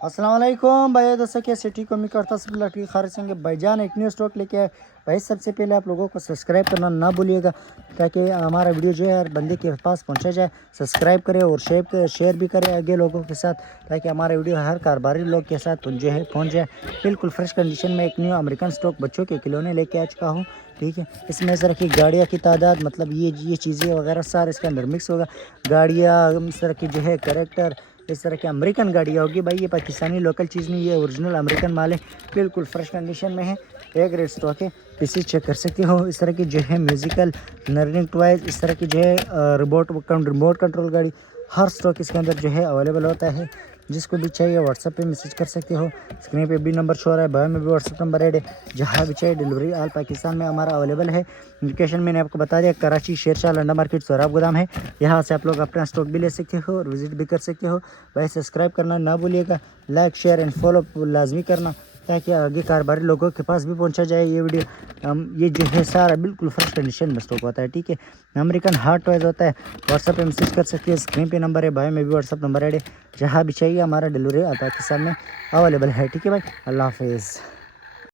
अस्सलाम वालेकुम भाई दोस्तों, कैसे ठीक उम्मीद करता हूं सब लोग ठीक खैर से होंगे। भाईजान एक न्यू स्टॉक लेके आए भाई। सबसे पहले आप लोगों को सब्सक्राइब करना ना भूलिएगा ताकि हमारा वीडियो जो है हर बंदे के पास पहुंचा जाए। सब्सक्राइब करें और शेयर भी करें आगे लोगों के साथ ताकि हमारा वीडियो हर कारोबारी लोग के साथ जो है पहुँच जाए। बिल्कुल फ्रेश कंडीशन में एक न्यू अमेरिकन स्टॉक बच्चों के खिलौने लेके आ चुका हूँ। ठीक है, इसमें इस तरह की गाड़ियाँ की तादाद मतलब ये चीज़ें वगैरह सारे इसके अंदर मिक्स होगा। गाड़ियाँ इस तरह की जो है करेक्टर इस तरह की अमेरिकन गाड़ियाँ होगी भाई। ये पाकिस्तानी लोकल चीज़ नहीं, ये ओरिजिनल अमेरिकन माल है। बिल्कुल फ्रेश कंडीशन में है, ए ग्रेड स्टॉक है। पीसी चेक कर सकते हो। इस तरह की जो है म्यूजिकल लर्निंग टॉयज, इस तरह की जो है रिमोट कंट्रोल गाड़ी, हर स्टॉक इसके अंदर जो है अवेलेबल होता है। जिसको भी चाहिए व्हाट्सएप पे मैसेज कर सकते हो। स्क्रीन पे भी नंबर शो रहा है, बायो में भी व्हाट्सएप नंबर ऐड है। जहाँ भी चाहिए डिलीवरी ऑल पाकिस्तान में हमारा अवेलेबल है। लोकेशन मैंने आपको बता दिया, कराची शेरशाह लंडा मार्केट सोराब गोदाम है। यहाँ से आप लोग अपना स्टॉक भी ले सकते हो और विजिट भी कर सकते हो भाई। सब्सक्राइब करना ना भूलिएगा, लाइक शेयर एंड फॉलो लाजमी करना ताकि आगे कारोबारी लोगों के पास भी पहुंचा जाए ये वीडियो। ये जो है सारा बिल्कुल फ्रेश कंडीशन में स्टॉक होता है। ठीक है, अमेरिकन हार्ट टॉयज होता है। व्हाट्सएप पे मैसेज कर सकते हैं, स्क्रीन पे नंबर है, बायो में भी व्हाट्सएप नंबर ऐड है। जहाँ भी चाहिए हमारा डिलीवरी पाकिस्तान में अवेलेबल है। ठीक है भाई, अल्लाह हाफिज़।